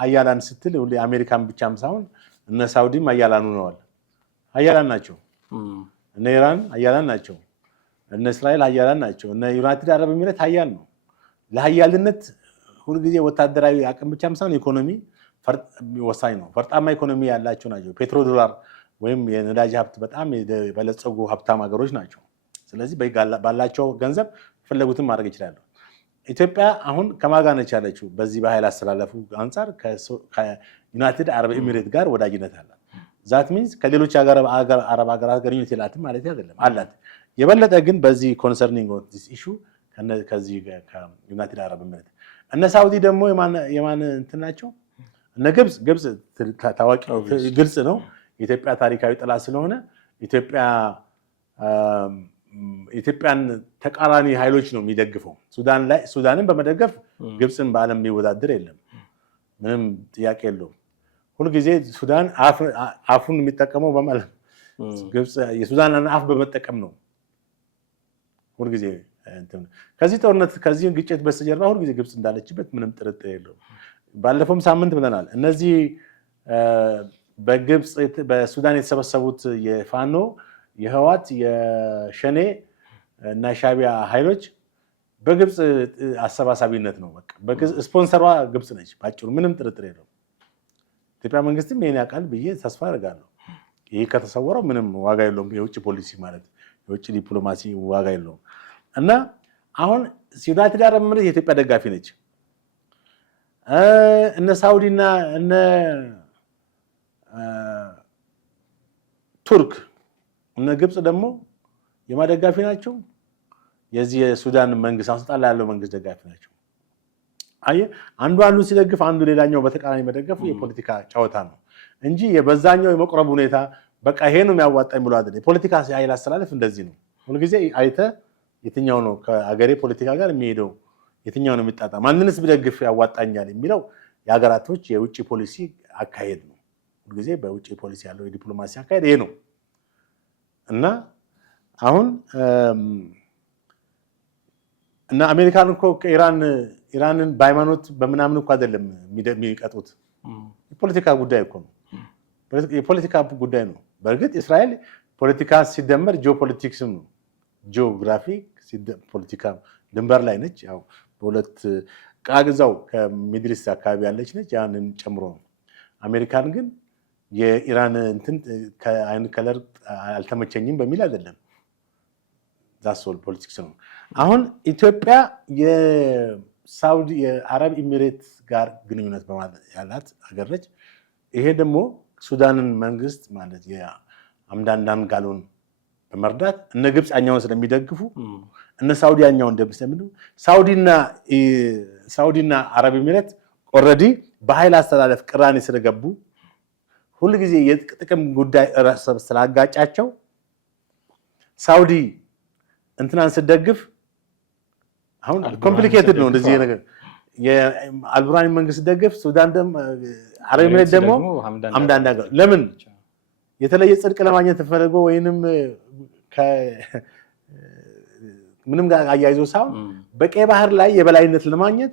ሀያላን ስትል አሜሪካን ብቻም ሳይሆን እነ ሳውዲም ሀያላን ሆነዋል። ሀያላን ናቸው። እነ ኢራን ሀያላን ናቸው። እነ እስራኤል ሀያላን ናቸው። እነ ዩናይትድ አረብ ኤሚሬት ሀያል ነው። ለሀያልነት ሁልጊዜ ወታደራዊ አቅም ብቻም ሳይሆን ኢኮኖሚ ወሳኝ ነው። ፈርጣማ ኢኮኖሚ ያላቸው ናቸው። ፔትሮ ዶላር ወይም የነዳጅ ሀብት በጣም የበለጸጉ ሀብታም ሀገሮች ናቸው። ስለዚህ ባላቸው ገንዘብ ፈለጉትን ማድረግ ይችላሉ። ኢትዮጵያ አሁን ከማን ጋር ነች ያለችው? በዚህ በኃይል አስተላለፉ አንጻር ከዩናይትድ አረብ ኤሚሬት ጋር ወዳጅነት አላት። ዛት ሚንስ ከሌሎች አረብ ሀገራት ግንኙነት የላትም ማለት አይደለም፣ አላት። የበለጠ ግን በዚህ ኮንሰርኒንግ ዲስ ኢሹ ከዚህ ከዩናይትድ አረብ ኤሚሬት እነ ሳውዲ ደግሞ የማን እንትን ናቸው? እነ ግብፅ ታዋቂ ግልጽ ነው። የኢትዮጵያ ታሪካዊ ጥላ ስለሆነ ኢትዮጵያን ተቃራኒ ኃይሎች ነው የሚደግፈው። ሱዳንን በመደገፍ ግብፅን በዓለም የሚወዳደር የለም፣ ምንም ጥያቄ የለውም። ሁልጊዜ ሱዳን አፉን የሚጠቀመው በማለት ግብፅ የሱዳንን አፍ በመጠቀም ነው ሁልጊዜ። ከዚህ ጦርነት ከዚህ ግጭት በስተጀርባ ሁልጊዜ ግብፅ እንዳለችበት ምንም ጥርጥር የለውም። ባለፈውም ሳምንት ብለናል። እነዚህ በግብፅ በሱዳን የተሰበሰቡት የፋኖ የህዋት የሸኔ እና ሻቢያ ኃይሎች በግብፅ አሰባሳቢነት ነው። በቃ ስፖንሰሯ ግብፅ ነች ባጭሩ፣ ምንም ጥርጥር የለውም። ኢትዮጵያ መንግስትም ይሄን ያውቃል ብዬ ተስፋ አደርጋለሁ። ይሄ ከተሰወረው ምንም ዋጋ የለውም። የውጭ ፖሊሲ ማለት የውጭ ዲፕሎማሲ ዋጋ የለውም። እና አሁን ዩናይትድ አረብ ኤሚሬት የኢትዮጵያ ደጋፊ ነች። እነ ሳውዲና እነ ቱርክ እነ ግብፅ ደግሞ የማደጋፊ ናቸው። የዚህ የሱዳን መንግስት አስጣላ ላይ ያለው መንግስት ደጋፊ ናቸው። አየህ፣ አንዱ ሲደግፍ አንዱ ሌላኛው በተቃራኒ መደገፉ የፖለቲካ ጨዋታ ነው እንጂ የበዛኛው የመቁረብ ሁኔታ በቃ ይሄ ነው የሚያዋጣኝ ብሎ አይደለም። የፖለቲካ ኃይል አስተላለፍ እንደዚህ ነው። ሁልጊዜ አይተህ የትኛው ነው ከአገሬ ፖለቲካ ጋር የሚሄደው፣ የትኛው ነው የሚጣጣ፣ ማንንስ ብደግፍ ያዋጣኛል የሚለው የሀገራቶች የውጭ ፖሊሲ አካሄድ ነው። ሁልጊዜ በውጭ ፖሊሲ ያለው የዲፕሎማሲ አካሄድ ይሄ ነው እና አሁን እና አሜሪካን እኮ ኢራንን በሃይማኖት በምናምን እኮ አይደለም የሚቀጡት። የፖለቲካ ጉዳይ እኮ ነው። የፖለቲካ ጉዳይ ነው። በእርግጥ እስራኤል ፖለቲካ ሲደመር ጂኦፖለቲክስ ነው። ጂኦግራፊ ፖለቲካ ድንበር ላይ ነች። ያው በሁለት ቃግዛው ከሚድልስት አካባቢ ያለች ነች። ያንን ጨምሮ ነው። አሜሪካን ግን የኢራን እንትን ከአይን ከለር አልተመቸኝም በሚል አይደለም። ዛሶል ፖለቲክስ ነው። አሁን ኢትዮጵያ የሳውዲ የአረብ ኤሚሬት ጋር ግንኙነት በማለት ያላት ሀገር ነች። ይሄ ደግሞ ሱዳንን መንግስት ማለት የአምዳን ዳንጋሎን በመርዳት እነ ግብፅ ያኛውን ስለሚደግፉ እነ ሳውዲ ያኛውን እንደሚሰምዱ ሳውዲና አረብ ኤሚሬት ኦልሬዲ በኃይል አስተላለፍ ቅራኔ ስለገቡ ሁልጊዜ የጥቅም ጉዳይ ስላጋጫቸው ሳውዲ እንትናን ስደግፍ አሁን ኮምፕሊኬትድ ነው እንደዚህ ነገር የአልቡራኒ መንግስት ደግፍ ሱዳን ደግሞ አረብ ኤሚሬት ደግሞ አምዳን ዳንጋሎ ለምን የተለየ ጽድቅ ለማግኘት ተፈልጎ ወይንም ምንም ጋር አያይዞ ሳይሆን በቀይ ባህር ላይ የበላይነት ለማግኘት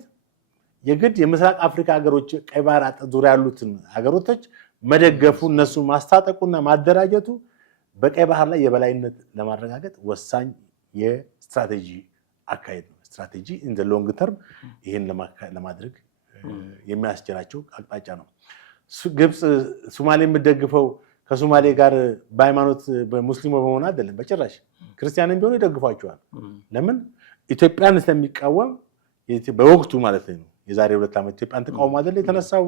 የግድ የምስራቅ አፍሪካ ሀገሮች ቀይ ባህር ዙሪያ ያሉትን ሀገሮች መደገፉ እነሱ ማስታጠቁና ማደራጀቱ በቀይ ባህር ላይ የበላይነት ለማረጋገጥ ወሳኝ የስትራቴጂ አካሄድ ነው። ስትራቴጂ ኢን ዘ ሎንግ ተርም ይሄን ለማድረግ የሚያስችላቸው አቅጣጫ ነው። ግብፅ ሶማሌ የምትደግፈው ከሶማሌ ጋር በሃይማኖት በሙስሊሙ በመሆን አይደለም። በጭራሽ ክርስቲያንም ቢሆኑ ይደግፏቸዋል። ለምን? ኢትዮጵያን ስለሚቃወም በወቅቱ ማለት ነው። የዛሬ 2 ዓመት ኢትዮጵያን ተቃውሞ አይደል የተነሳው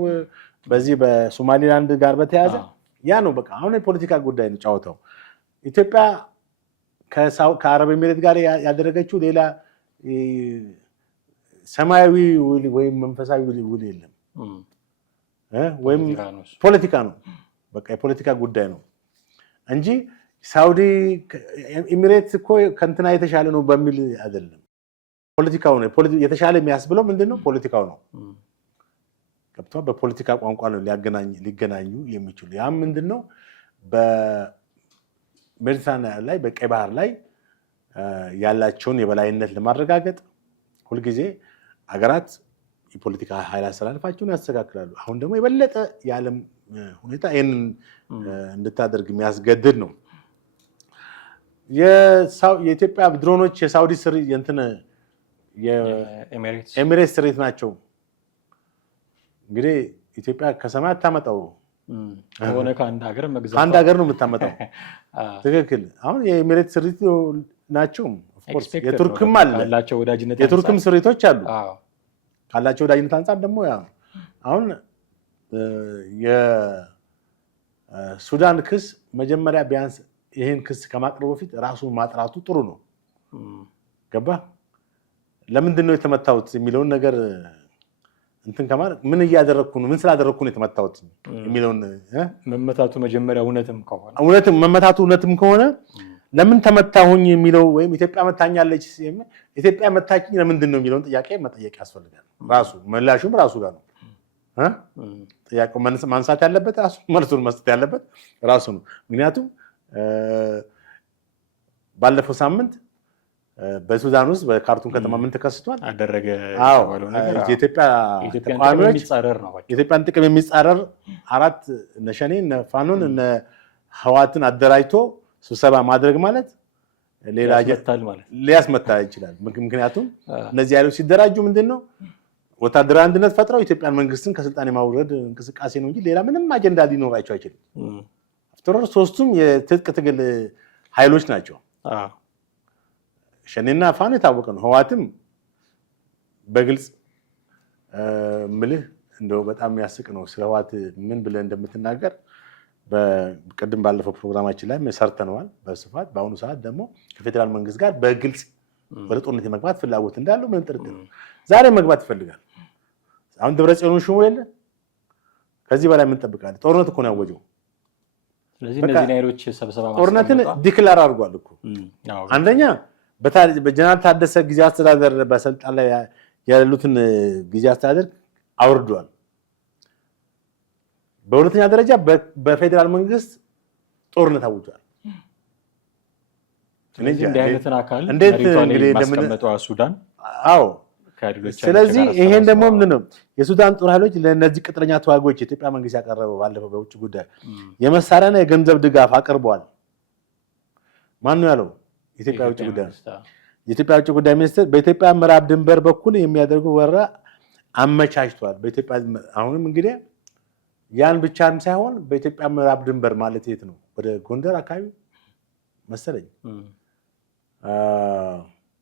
በዚህ በሶማሊላንድ ጋር በተያያዘ ያ ነው። በቃ አሁን የፖለቲካ ጉዳይ ነው ጫወታው። ኢትዮጵያ ከአረብ ኤሚሬት ጋር ያደረገችው ሌላ ሰማያዊ ውል ወይም መንፈሳዊ ውል የለም፣ ወይም ፖለቲካ ነው። በቃ የፖለቲካ ጉዳይ ነው እንጂ ሳውዲ ኤሚሬት እኮ ከእንትና የተሻለ ነው በሚል አይደለም። ፖለቲካው ነው የተሻለ የሚያስብለው ምንድነው? ፖለቲካው ነው። ገብቷል። በፖለቲካ ቋንቋ ነው ሊገናኙ የሚችሉ። ያም ምንድነው? በሜዲትራኒያን ላይ በቀይ ባህር ላይ ያላቸውን የበላይነት ለማረጋገጥ ሁልጊዜ ሀገራት የፖለቲካ ኃይል አስተላልፋቸውን ያስተካክላሉ። አሁን ደግሞ የበለጠ የዓለም ሁኔታ ይህንን እንድታደርግ የሚያስገድድ ነው። የኢትዮጵያ ድሮኖች የሳውዲ የኤሚሬትስ ስሪት ናቸው። እንግዲህ ኢትዮጵያ ከሰማይ አታመጣው ሆነ ከአንድ ሀገር መግዛት ከአንድ ሀገር ነው የምታመጣው። ትክክል። አሁን የኤሚሬትስ ስሪት ናቸው። የቱርክም አለ የቱርክም ስሪቶች አሉ። ካላቸው ወዳጅነት አንጻር ደግሞ አሁን የሱዳን ክስ መጀመሪያ ቢያንስ ይህን ክስ ከማቅረቡ በፊት ራሱን ማጥራቱ ጥሩ ነው። ገባ ለምንድን ነው የተመታሁት የሚለውን ነገር እንትን ከማለት ምን እያደረግኩ ነው፣ ምን ስላደረግኩ ነው የተመታሁት የሚለውን መመታቱ መጀመሪያ እውነትም ከሆነ ለምን ተመታሁኝ የሚለው ወይም ኢትዮጵያ መታኛለች ኢትዮጵያ መታችኝ ለምንድን ነው የሚለውን ጥያቄ መጠየቅ ያስፈልጋል። ራሱ ምላሹም ራሱ ጋር ነው። ጥያቄው ማንሳት ያለበት ራሱ መልሱን መስጠት ያለበት ራሱ ነው። ምክንያቱም ባለፈው ሳምንት በሱዳን ውስጥ በካርቱም ከተማ ምን ተከስቷል አደረገ የኢትዮጵያን ጥቅም የሚጻረር 4 እነ ሸኔ እነ ፋኖን እነ ህዋትን አደራጅቶ ስብሰባ ማድረግ ማለት ሌላ ሊያስመታ ይችላል። ምክንያቱም እነዚህ ኃይሎች ሲደራጁ ምንድነው ወታደራዊ አንድነት ፈጥረው ኢትዮጵያን መንግስትን ከስልጣን የማውረድ እንቅስቃሴ ነው እንጂ ሌላ ምንም አጀንዳ ሊኖራቸው አይችልም። አፍተር ሶስቱም የትጥቅ ትግል ኃይሎች ናቸው። ሸኔና ፋኖ የታወቀ ነው። ህዋትም በግልጽ ምልህ እንደው በጣም የሚያስቅ ነው። ስለ ህዋት ምን ብለህ እንደምትናገር በቅድም ባለፈው ፕሮግራማችን ላይ ሰርተነዋል በስፋት። በአሁኑ ሰዓት ደግሞ ከፌዴራል መንግስት ጋር በግልጽ ወደ ጦርነት የመግባት ፍላጎት እንዳለው ምንም ጥርጥር ነው። ዛሬ መግባት ይፈልጋል። አሁን ደብረጽዮን ሹሙ የለ ከዚህ በላይ ምን እንጠብቃለን? ጦርነት እኮ ነው ያወጀው። ስለዚህ እነዚህ ኃይሎች ሰብሰባ ጦርነትን ዲክላር አድርጓል እኮ። አንደኛ በጀነራል ታደሰ ጊዜ አስተዳደር በስልጣን ላይ ያሉትን ጊዜ አስተዳደር አውርዷል። በሁለተኛ ደረጃ በፌዴራል መንግስት ጦርነት አውጇል። ስለዚህ እንደ አይነትን አካል እንደማስቀመጠው ሱዳን ስለዚህ ይሄን ደግሞ ምንድነው የሱዳን ጦር ኃይሎች ለነዚህ ቅጥረኛ ተዋጊዎች የኢትዮጵያ መንግስት ያቀረበው ባለፈው በውጭ ጉዳይ የመሳሪያና የገንዘብ ድጋፍ አቅርቧል። ማን ነው ያለው? የኢትዮጵያ ውጭ ጉዳይ የኢትዮጵያ ውጭ ጉዳይ ሚኒስትር በኢትዮጵያ ምዕራብ ድንበር በኩል የሚያደርጉ ወረራ አመቻችቷል። በኢትዮጵያ አሁንም እንግዲህ ያን ብቻም ሳይሆን በኢትዮጵያ ምዕራብ ድንበር ማለት የት ነው? ወደ ጎንደር አካባቢ መሰለኝ።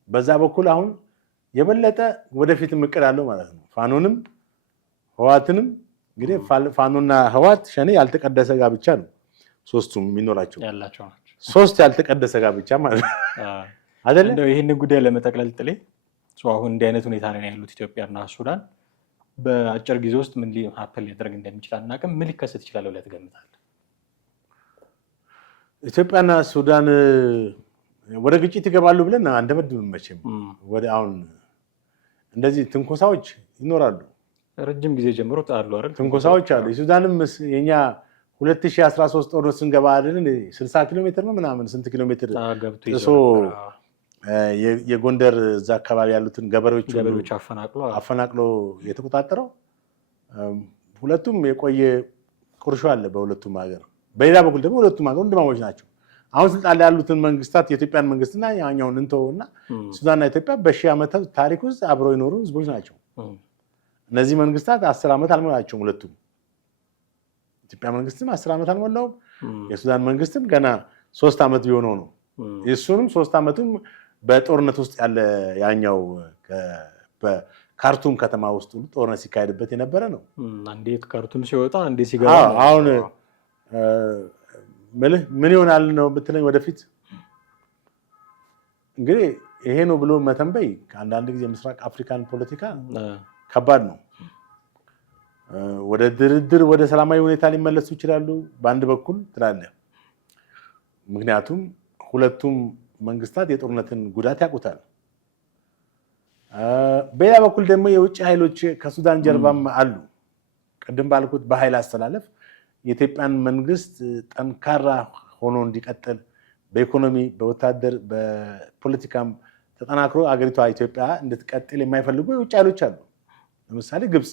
በዛ በኩል አሁን የበለጠ ወደፊት እቅድ አለው ማለት ነው። ፋኖንም ህዋትንም እንግዲህ ፋኖና ህዋት ሸኔ ያልተቀደሰ ጋብቻ ነው ሶስቱም የሚኖራቸው ያላቸው ናቸው። ሶስት ያልተቀደሰ ጋብቻ ማለት አይደለ? እንደው ይሄን ጉዳይ ለመጠቅለል ጥሌ አሁን እንዲህ አይነት ሁኔታ ላይ ያሉት ኢትዮጵያና ሱዳን በአጭር ጊዜ ውስጥ ምን ሀፕል ሊያደርግ እንደሚችል አናውቅም። ምን ሊከሰት ይችላል ብለህ ትገምታለህ? ኢትዮጵያና ሱዳን ወደ ግጭት ይገባሉ ብለን አንደበድብም መቼም። ወደ አሁን እንደዚህ ትንኮሳዎች ይኖራሉ። ረጅም ጊዜ ጀምሮ አሉ አይደል? ትንኮሳዎች አሉ። የሱዳንም የኛ 2013 ጦርነት ስንገባ አይደል 60 ኪሎ ሜትር ነው ምናምን ስንት ኪሎ ሜትር ጥሶ የጎንደር እዛ አካባቢ ያሉትን ገበሬዎች አፈናቅሎ የተቆጣጠረው። ሁለቱም የቆየ ቁርሾ አለ በሁለቱም ሀገር። በሌላ በኩል ደግሞ ሁለቱም ሀገር ወንድማሞች ናቸው። አሁን ስልጣን ላይ ያሉትን መንግስታት የኢትዮጵያን መንግስትና ያኛውን እንተውና ሱዳንና ኢትዮጵያ በሺህ ዓመታት ታሪክ ውስጥ አብረው የኖሩ ህዝቦች ናቸው። እነዚህ መንግስታት 10 ዓመት አልሞላቸውም ሁለቱም። ኢትዮጵያ መንግስትም 10 ዓመት አልሞላውም። የሱዳን መንግስትም ገና 3 ዓመት ቢሆነው ነው። የሱንም 3 ዓመቱም በጦርነት ውስጥ ያለ ያኛው በካርቱም ከተማ ውስጥ ሁሉ ጦርነት ሲካሄድበት የነበረ ነው። አንዴ ካርቱም ሲወጣ አንዴ ሲገባ አሁን ምን ይሆናል ነው ብትለኝ ወደፊት እንግዲህ ይሄ ነው ብሎ መተንበይ ከአንዳንድ ጊዜ ምስራቅ አፍሪካን ፖለቲካ ከባድ ነው። ወደ ድርድር ወደ ሰላማዊ ሁኔታ ሊመለሱ ይችላሉ በአንድ በኩል ትላለህ። ምክንያቱም ሁለቱም መንግስታት የጦርነትን ጉዳት ያውቁታል። በሌላ በኩል ደግሞ የውጭ ኃይሎች ከሱዳን ጀርባም አሉ። ቅድም ባልኩት በኃይል አስተላለፍ የኢትዮጵያን መንግስት ጠንካራ ሆኖ እንዲቀጥል በኢኮኖሚ፣ በወታደር፣ በፖለቲካም ተጠናክሮ አገሪቷ ኢትዮጵያ እንድትቀጥል የማይፈልጉ የውጭ ኃይሎች አሉ። ለምሳሌ ግብጽ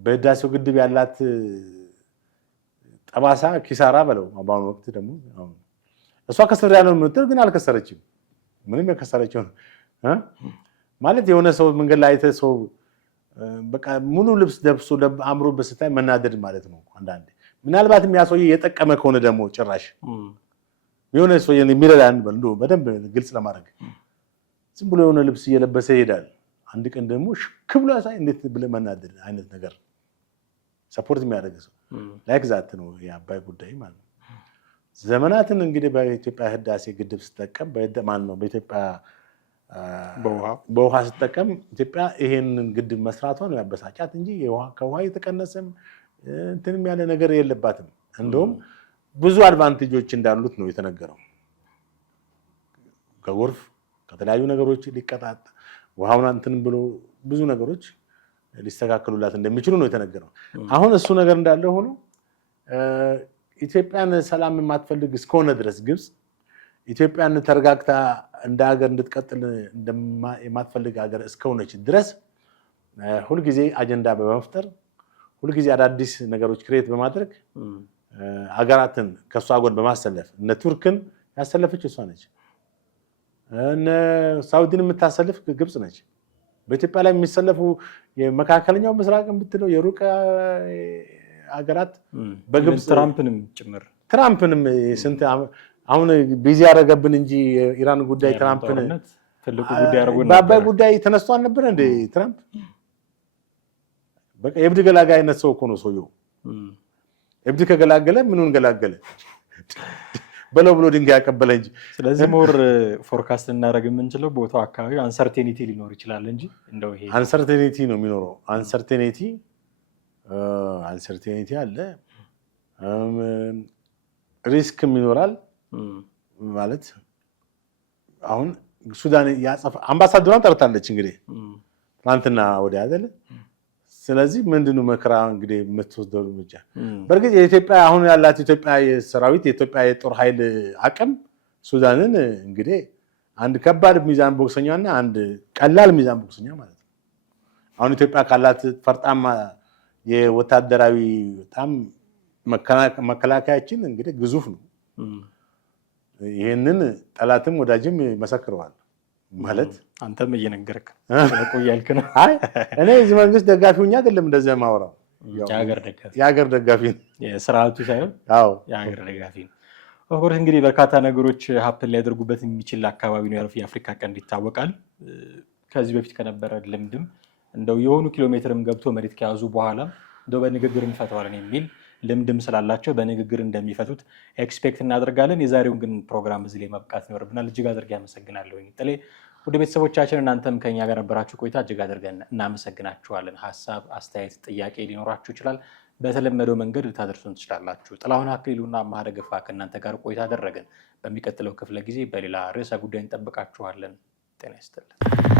በህዳሴው ግድብ ያላት ጠባሳ ኪሳራ በለው በአሁኑ ወቅት ደግሞ እሷ ከስር ያለው ምትል ግን አልከሰረችም። ምንም የከሰረችው ማለት የሆነ ሰው መንገድ ላይ አይተህ ሰው በቃ ሙሉ ልብስ ለብሶ አምሮበት ስታይ መናደድ ማለት ነው። አንዳንዴ ምናልባትም ያ ሰውዬ የጠቀመ ከሆነ ደግሞ ጭራሽ የሆነ ሰው የሚረዳን በሉ በደንብ ግልጽ ለማድረግ ዝም ብሎ የሆነ ልብስ እየለበሰ ይሄዳል። አንድ ቀን ደግሞ ሽክ ብሎ ያሳይ እንዴት ብለህ መናደድ አይነት ነገር ሰፖርት የሚያደርግ ሰው ላይክ ዛት ነው የአባይ ጉዳይ ማለት ነው። ዘመናትን እንግዲህ በኢትዮጵያ ህዳሴ ግድብ ስትጠቀም በኢትዮጵያ በውሃ ስትጠቀም ኢትዮጵያ ይሄንን ግድብ መስራቷን ያበሳጫት እንጂ ከውሃ የተቀነሰም እንትንም ያለ ነገር የለባትም። እንደውም ብዙ አድቫንቴጆች እንዳሉት ነው የተነገረው። ከጎርፍ ከተለያዩ ነገሮች ሊቀጣጥ ውሃውን እንትን ብሎ ብዙ ነገሮች ሊስተካከሉላት እንደሚችሉ ነው የተነገረው። አሁን እሱ ነገር እንዳለ ሆኖ ኢትዮጵያን ሰላም የማትፈልግ እስከሆነ ድረስ ግብጽ ኢትዮጵያን ተረጋግታ እንደ ሀገር እንድትቀጥል የማትፈልግ ሀገር እስከሆነች ድረስ ሁልጊዜ አጀንዳ በመፍጠር ሁልጊዜ አዳዲስ ነገሮች ክሬት በማድረግ ሀገራትን ከሷ ጎን በማሰለፍ እነ ቱርክን ያሰለፈች እሷ ነች። እነ ሳውዲን የምታሰልፍ ግብጽ ነች። በኢትዮጵያ ላይ የሚሰለፉ የመካከለኛው ምስራቅ ብትለው የሩቅ ሀገራት በግብጽ ትራምፕንም ስንት አሁን ቢዚ ያደረገብን እንጂ የኢራን ጉዳይ ትራምፕን ትልቁ ጉዳይ አድርጎ ነበር። በአባይ ጉዳይ ተነስቶ አልነበረ እንደ ትራምፕ በቃ የእብድ ገላጋይ አይነት ሰው እኮ ነው ሰውየው። እብድ ከገላገለ ምኑን ገላገለ በለው ብሎ ድንጋይ ያቀበለ እንጂ። ስለዚህ ሞር ፎርካስት እናደርግ የምንችለው ቦታው አካባቢ አንሰርቴኒቲ ሊኖር ይችላል እንጂ እንደው ይሄ አንሰርቴኒቲ ነው የሚኖረው። አንሰርቴኒቲ አለ፣ ሪስክም ይኖራል ማለት አሁን ሱዳን ያጸፋ አምባሳደሯን ጠርታለች እንግዲህ ትናንትና ወዲያ አይደለ። ስለዚህ ምንድነው መከራ እንግዲህ የምትወስደው እርምጃ። በእርግጥ የኢትዮጵያ አሁን ያላት ኢትዮጵያ የሰራዊት የኢትዮጵያ የጦር ኃይል አቅም ሱዳንን እንግዲህ አንድ ከባድ ሚዛን ቦክሰኛና አንድ ቀላል ሚዛን ቦክሰኛ ማለት ነው። አሁን ኢትዮጵያ ካላት ፈርጣማ የወታደራዊ በጣም መከላከያችን እንግዲህ ግዙፍ ነው። ይሄንን ጠላትም ወዳጅም ይመሰክረዋል ማለት አንተም እየነገርክ ቆያልክ ነው። አይ እኔ እዚህ መንግስት ደጋፊ ሆኜ አይደለም እንደዛ ማወራው፣ የሀገር ደጋፊ ነው። የስርዓቱ ሳይሆን የሀገር ደጋፊ ነው። ኦፍኮርስ እንግዲህ በርካታ ነገሮች ሀፕን ሊያደርጉበት የሚችል አካባቢ ነው የአፍሪካ ቀንድ ይታወቃል። ከዚህ በፊት ከነበረ ልምድም እንደው የሆኑ ኪሎ ሜትርም ገብቶ መሬት ከያዙ በኋላ እንደው በንግግር እንፈተዋለን የሚል ልምድም ስላላቸው በንግግር እንደሚፈቱት ኤክስፔክት እናደርጋለን። የዛሬውን ግን ፕሮግራም እዚህ ላይ ማብቃት ይኖርብናል። እጅግ አድርጌ አመሰግናለሁ። ጥሌ፣ ወደ ቤተሰቦቻችን እናንተም ከኛ ጋር ነበራችሁ ቆይታ እጅግ አድርገን እናመሰግናችኋለን። ሀሳብ፣ አስተያየት፣ ጥያቄ ሊኖራችሁ ይችላል። በተለመደው መንገድ ልታደርሱን ትችላላችሁ። ጥላሁን አክሊሉና አማሃ ደገፋ ከእናንተ ጋር ቆይታ አደረግን። በሚቀጥለው ክፍለ ጊዜ በሌላ ርዕሰ ጉዳይ እንጠብቃችኋለን። ጤና ይስጥልን።